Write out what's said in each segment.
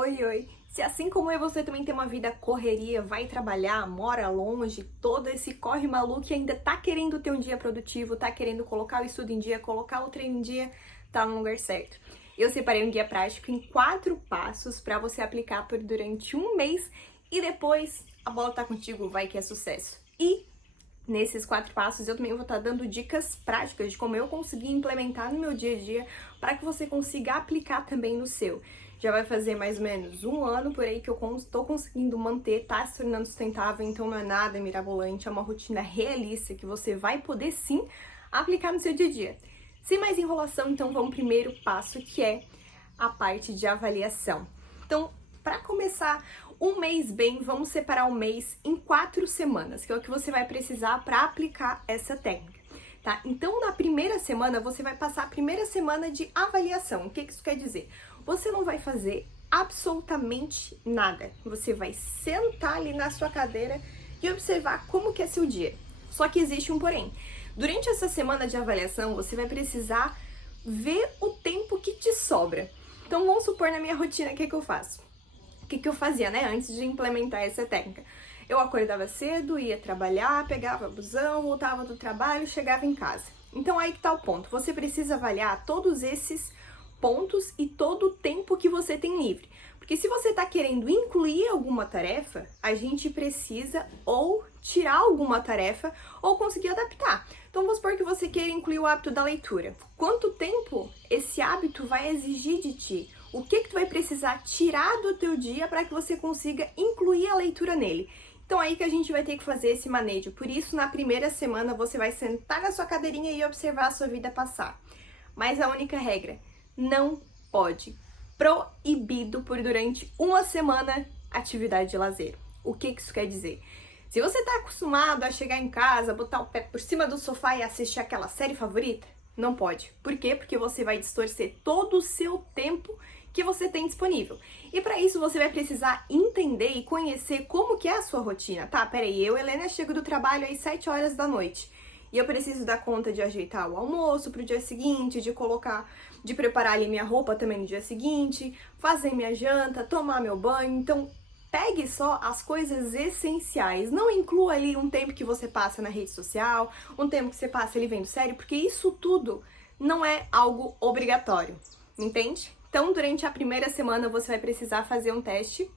Oi, oi! Se assim como eu, você também tem uma vida correria, vai trabalhar, mora longe, todo esse corre maluco e ainda tá querendo ter um dia produtivo, tá querendo colocar o estudo em dia, colocar o treino em dia, tá no lugar certo. Eu separei um guia prático em 4 passos para você aplicar por durante um mês e depois a bola tá contigo, vai que é sucesso. E nesses 4 passos eu também vou estar dando dicas práticas de como eu consegui implementar no meu dia a dia para que você consiga aplicar também no seu. Já vai fazer mais ou menos um ano por aí que eu estou conseguindo manter, tá se tornando sustentável, então não é nada mirabolante, é uma rotina realista que você vai poder sim aplicar no seu dia a dia. Sem mais enrolação, então vamos ao primeiro passo, que é a parte de avaliação. Então, para começar um mês bem, vamos separar o mês em 4 semanas, que é o que você vai precisar para aplicar essa técnica, tá? Então, na primeira semana, você vai passar a primeira semana de avaliação. O que isso quer dizer? Você não vai fazer absolutamente nada. Você vai sentar ali na sua cadeira e observar como que é seu dia. Só que existe um porém. Durante essa semana de avaliação, você vai precisar ver o tempo que te sobra. Então, vamos supor na minha rotina, o que eu faço? O que eu fazia, né, antes de implementar essa técnica? Eu acordava cedo, ia trabalhar, pegava busão, voltava do trabalho, chegava em casa. Então, aí que tá o ponto. Você precisa avaliar todos esses pontos e todo o tempo que você tem livre. Porque se você está querendo incluir alguma tarefa, a gente precisa ou tirar alguma tarefa ou conseguir adaptar. Então vamos supor que você queira incluir o hábito da leitura. Quanto tempo esse hábito vai exigir de ti? O que tu vai precisar tirar do teu dia para que você consiga incluir a leitura nele? Então aí que a gente vai ter que fazer esse manejo. Por isso, na primeira semana, você vai sentar na sua cadeirinha e observar a sua vida passar. Mas a única regra: não pode. Proibido por durante uma semana atividade de lazer. O que isso quer dizer? Se você está acostumado a chegar em casa, botar o pé por cima do sofá e assistir aquela série favorita, não pode. Por quê? Porque você vai distorcer todo o seu tempo que você tem disponível. E para isso você vai precisar entender e conhecer como que é a sua rotina. Tá, peraí, eu, Helena, chego do trabalho às 7 horas da noite. E eu preciso dar conta de ajeitar o almoço pro dia seguinte, de preparar ali minha roupa também no dia seguinte, fazer minha janta, tomar meu banho. Então, pegue só as coisas essenciais. Não inclua ali um tempo que você passa na rede social, um tempo que você passa ali vendo série, porque isso tudo não é algo obrigatório, entende? Então, durante a primeira semana, você vai precisar fazer um teste.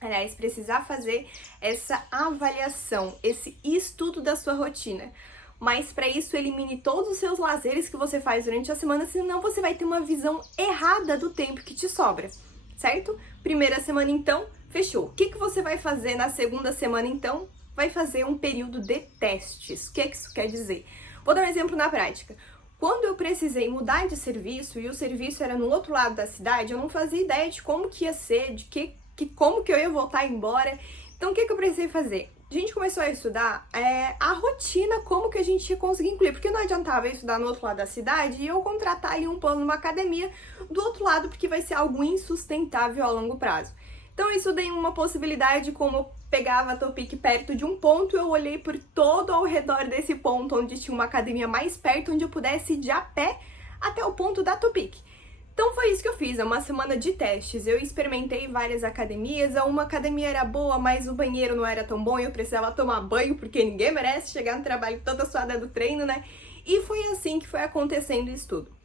Aliás, precisar fazer essa avaliação, esse estudo da sua rotina. Mas para isso, elimine todos os seus lazeres que você faz durante a semana, senão você vai ter uma visão errada do tempo que te sobra, certo? Primeira semana, então, fechou. O que você vai fazer na segunda semana, então? Vai fazer um período de testes. O que isso quer dizer? Vou dar um exemplo na prática. Quando eu precisei mudar de serviço e o serviço era no outro lado da cidade, eu não fazia ideia de como que ia ser, como que eu ia voltar embora. Então, o que eu precisei fazer? A gente começou a estudar a rotina, como que a gente ia conseguir incluir, porque não adiantava eu estudar no outro lado da cidade e eu contratar ali um plano numa academia do outro lado, porque vai ser algo insustentável a longo prazo. Então eu estudei uma possibilidade, como eu pegava a Topic perto de um ponto, eu olhei por todo ao redor desse ponto, onde tinha uma academia mais perto, onde eu pudesse ir de a pé até o ponto da Topic. Então foi isso que eu fiz, é uma semana de testes. Eu experimentei várias academias, uma academia era boa, mas o banheiro não era tão bom e eu precisava tomar banho, porque ninguém merece chegar no trabalho toda suada do treino, né? E foi assim que foi acontecendo isso tudo.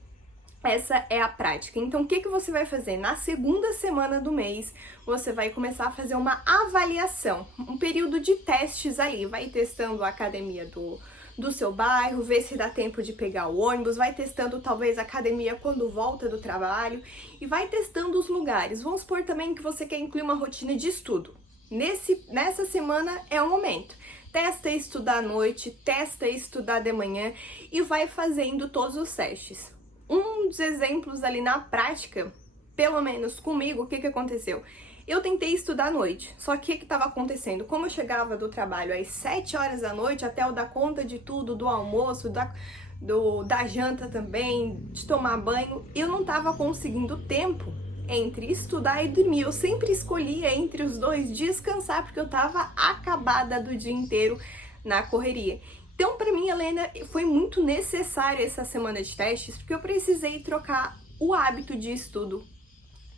Essa é a prática. Então, o que você vai fazer? Na segunda semana do mês, você vai começar a fazer uma avaliação, um período de testes ali. Vai testando a academia do seu bairro, ver se dá tempo de pegar o ônibus, vai testando talvez a academia quando volta do trabalho e vai testando os lugares. Vamos supor também que você quer incluir uma rotina de estudo. Nessa semana é o momento. Testa estudar à noite, testa estudar de manhã e vai fazendo todos os testes. Um dos exemplos ali na prática, pelo menos comigo, o que aconteceu? Eu tentei estudar à noite, só que o que estava acontecendo? Como eu chegava do trabalho às 7 horas da noite, até eu dar conta de tudo, do almoço, da janta também, de tomar banho, eu não estava conseguindo tempo entre estudar e dormir. Eu sempre escolhia entre os dois descansar, porque eu estava acabada do dia inteiro na correria. Então, para mim, Helena, foi muito necessária essa semana de testes, porque eu precisei trocar o hábito de estudo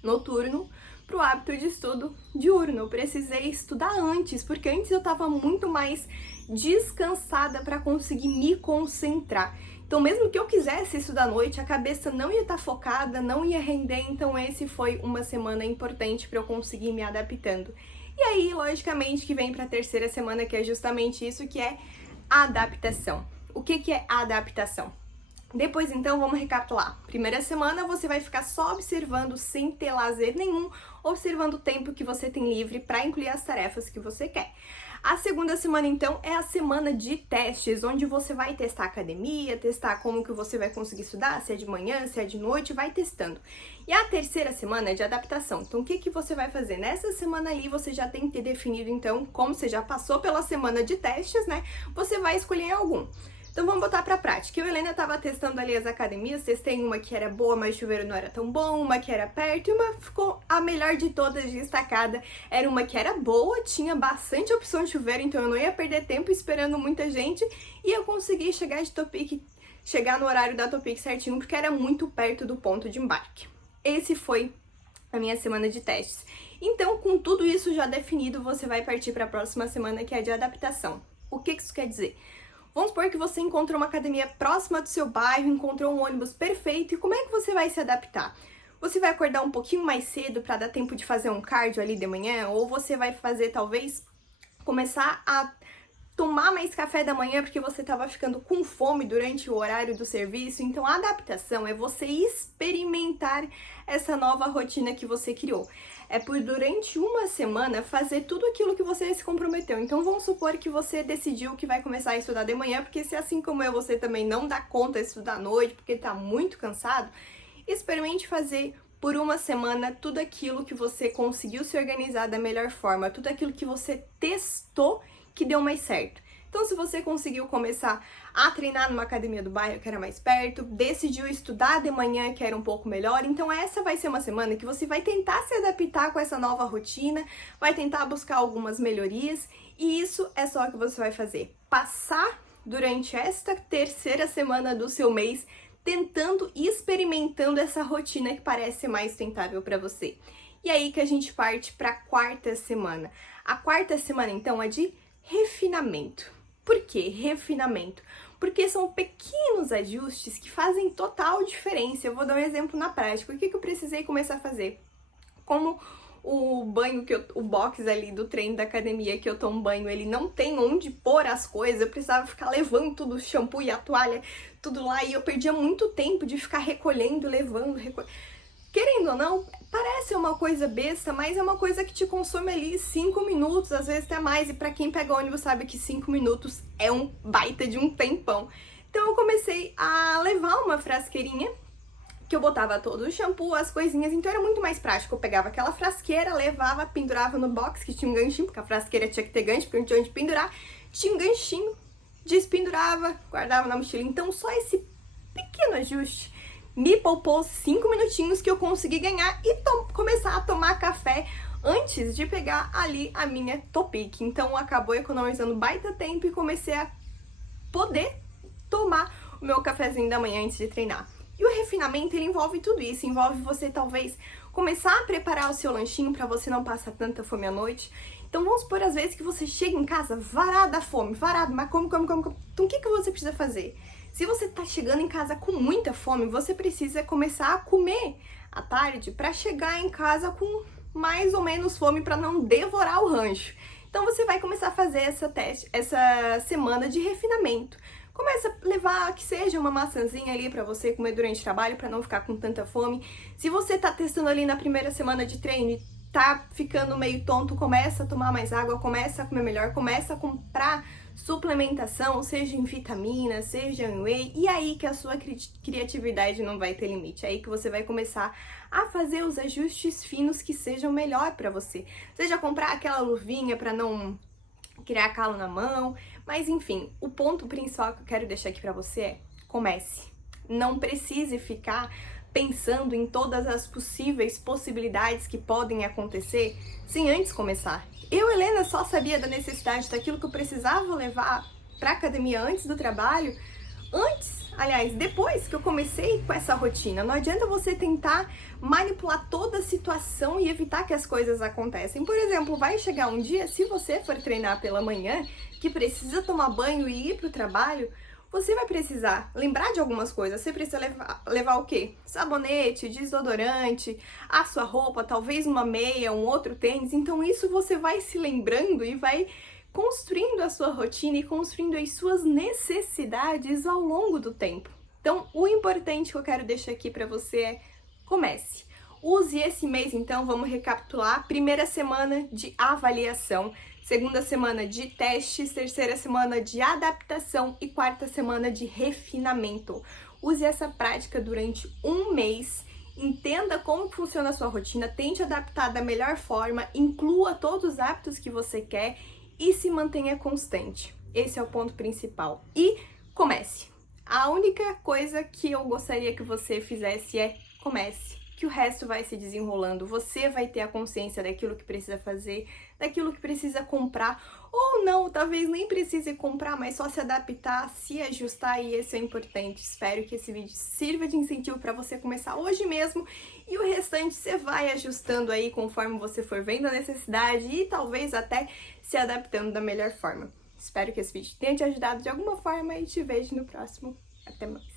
noturno pro hábito de estudo diurno. Eu precisei estudar antes, porque antes eu estava muito mais descansada para conseguir me concentrar. Então, mesmo que eu quisesse estudar à noite, a cabeça não ia estar focada, não ia render. Então, esse foi uma semana importante para eu conseguir me adaptando. E aí, logicamente, que vem para a terceira semana, que é justamente isso, que é a adaptação. O que é a adaptação? Depois, então, vamos recapitular. Primeira semana, você vai ficar só observando, sem ter lazer nenhum, observando o tempo que você tem livre para incluir as tarefas que você quer. A segunda semana, então, é a semana de testes, onde você vai testar a academia, testar como que você vai conseguir estudar, se é de manhã, se é de noite, vai testando. E a terceira semana é de adaptação. Então, o que você vai fazer? Nessa semana ali, você já tem que ter definido, então, como você já passou pela semana de testes, né? Você vai escolher algum. Então vamos botar pra prática. Eu e a Helena tava testando ali as academias, testei uma que era boa, mas o chuveiro não era tão bom, uma que era perto e uma ficou a melhor de todas, destacada. Era uma que era boa, tinha bastante opção de chuveiro, então eu não ia perder tempo esperando muita gente e eu consegui chegar no horário da Topic certinho, porque era muito perto do ponto de embarque. Esse foi a minha semana de testes. Então, com tudo isso já definido, você vai partir para a próxima semana, que é de adaptação. O que isso quer dizer? Vamos supor que você encontrou uma academia próxima do seu bairro, encontrou um ônibus perfeito, e como é que você vai se adaptar? Você vai acordar um pouquinho mais cedo para dar tempo de fazer um cardio ali de manhã? Ou você vai fazer, talvez, começar a tomar mais café da manhã porque você estava ficando com fome durante o horário do serviço? Então, a adaptação é você experimentar essa nova rotina que você criou. É por durante uma semana fazer tudo aquilo que você se comprometeu. Então, vamos supor que você decidiu que vai começar a estudar de manhã, porque se assim como eu, você também não dá conta de estudar à noite porque está muito cansado, experimente fazer por uma semana tudo aquilo que você conseguiu se organizar da melhor forma, tudo aquilo que você testou que deu mais certo. Então, se você conseguiu começar a treinar numa academia do bairro que era mais perto, decidiu estudar de manhã que era um pouco melhor, então essa vai ser uma semana que você vai tentar se adaptar com essa nova rotina, vai tentar buscar algumas melhorias, e isso é só o que você vai fazer. Passar durante esta terceira semana do seu mês tentando e experimentando essa rotina que parece mais sustentável para você. E aí que a gente parte para a quarta semana. A quarta semana, então, é de refinamento. Por que refinamento? Porque são pequenos ajustes que fazem total diferença. Eu vou dar um exemplo na prática. O que eu precisei começar a fazer? Como o banho, o box ali do treino da academia que eu tomo banho, ele não tem onde pôr as coisas, eu precisava ficar levando tudo, o shampoo e a toalha, tudo lá, e eu perdia muito tempo de ficar recolhendo, levando, Querendo ou não, parece uma coisa besta, mas é uma coisa que te consome ali 5 minutos, às vezes até mais. E pra quem pega ônibus sabe que 5 minutos é um baita de um tempão. Então eu comecei a levar uma frasqueirinha, que eu botava todo o shampoo, as coisinhas, então era muito mais prático. Eu pegava aquela frasqueira, levava, pendurava no box, que tinha um ganchinho, porque a frasqueira tinha que ter gancho, porque não tinha onde pendurar. Tinha um ganchinho, despendurava, guardava na mochila. Então só esse pequeno ajuste me poupou 5 minutinhos que eu consegui ganhar e começar a tomar café antes de pegar ali a minha Topic. Então acabou economizando baita tempo e comecei a poder tomar o meu cafezinho da manhã antes de treinar. E o refinamento, ele envolve tudo isso, envolve você talvez começar a preparar o seu lanchinho para você não passar tanta fome à noite. Então vamos supor às vezes que você chega em casa varado da fome, varado, mas come. Então o que você precisa fazer? Se você tá chegando em casa com muita fome, você precisa começar a comer à tarde para chegar em casa com mais ou menos fome para não devorar o rancho. Então você vai começar a fazer essa semana de refinamento. Começa a levar que seja uma maçãzinha ali para você comer durante o trabalho para não ficar com tanta fome. Se você tá testando ali na primeira semana de treino e tá ficando meio tonto, começa a tomar mais água, começa a comer melhor, começa a comprar suplementação, seja em vitamina, seja em whey, e aí que a sua criatividade não vai ter limite. É aí que você vai começar a fazer os ajustes finos que sejam melhor para você. Seja comprar aquela luvinha para não criar calo na mão, mas enfim, o ponto principal que eu quero deixar aqui para você é: comece. Não precise ficar pensando em todas as possíveis possibilidades que podem acontecer sem antes começar. Eu, Helena, só sabia da necessidade daquilo que eu precisava levar para academia antes do trabalho Depois que eu comecei com essa rotina, não adianta você tentar manipular toda a situação e evitar que as coisas aconteçam. Por exemplo, vai chegar um dia, se você for treinar pela manhã, que precisa tomar banho e ir para o trabalho, você vai precisar lembrar de algumas coisas. Você precisa levar o quê? Sabonete, desodorante, a sua roupa, talvez uma meia, um outro tênis. Então isso você vai se lembrando e vai construindo a sua rotina e construindo as suas necessidades ao longo do tempo. Então, o importante que eu quero deixar aqui para você é: comece. Use esse mês, então, vamos recapitular. Primeira semana de avaliação, segunda semana de testes, terceira semana de adaptação e quarta semana de refinamento. Use essa prática durante um mês. Entenda como funciona a sua rotina, tente adaptar da melhor forma, inclua todos os hábitos que você quer e se mantenha constante. Esse é o ponto principal. E comece. A única coisa que eu gostaria que você fizesse é comece, que o resto vai se desenrolando. Você vai ter a consciência daquilo que precisa fazer, daquilo que precisa comprar, ou não, talvez nem precise comprar, mas só se adaptar, se ajustar, e esse é importante. Espero que esse vídeo sirva de incentivo para você começar hoje mesmo, e o restante você vai ajustando aí conforme você for vendo a necessidade e talvez até se adaptando da melhor forma. Espero que esse vídeo tenha te ajudado de alguma forma e te vejo no próximo. Até mais!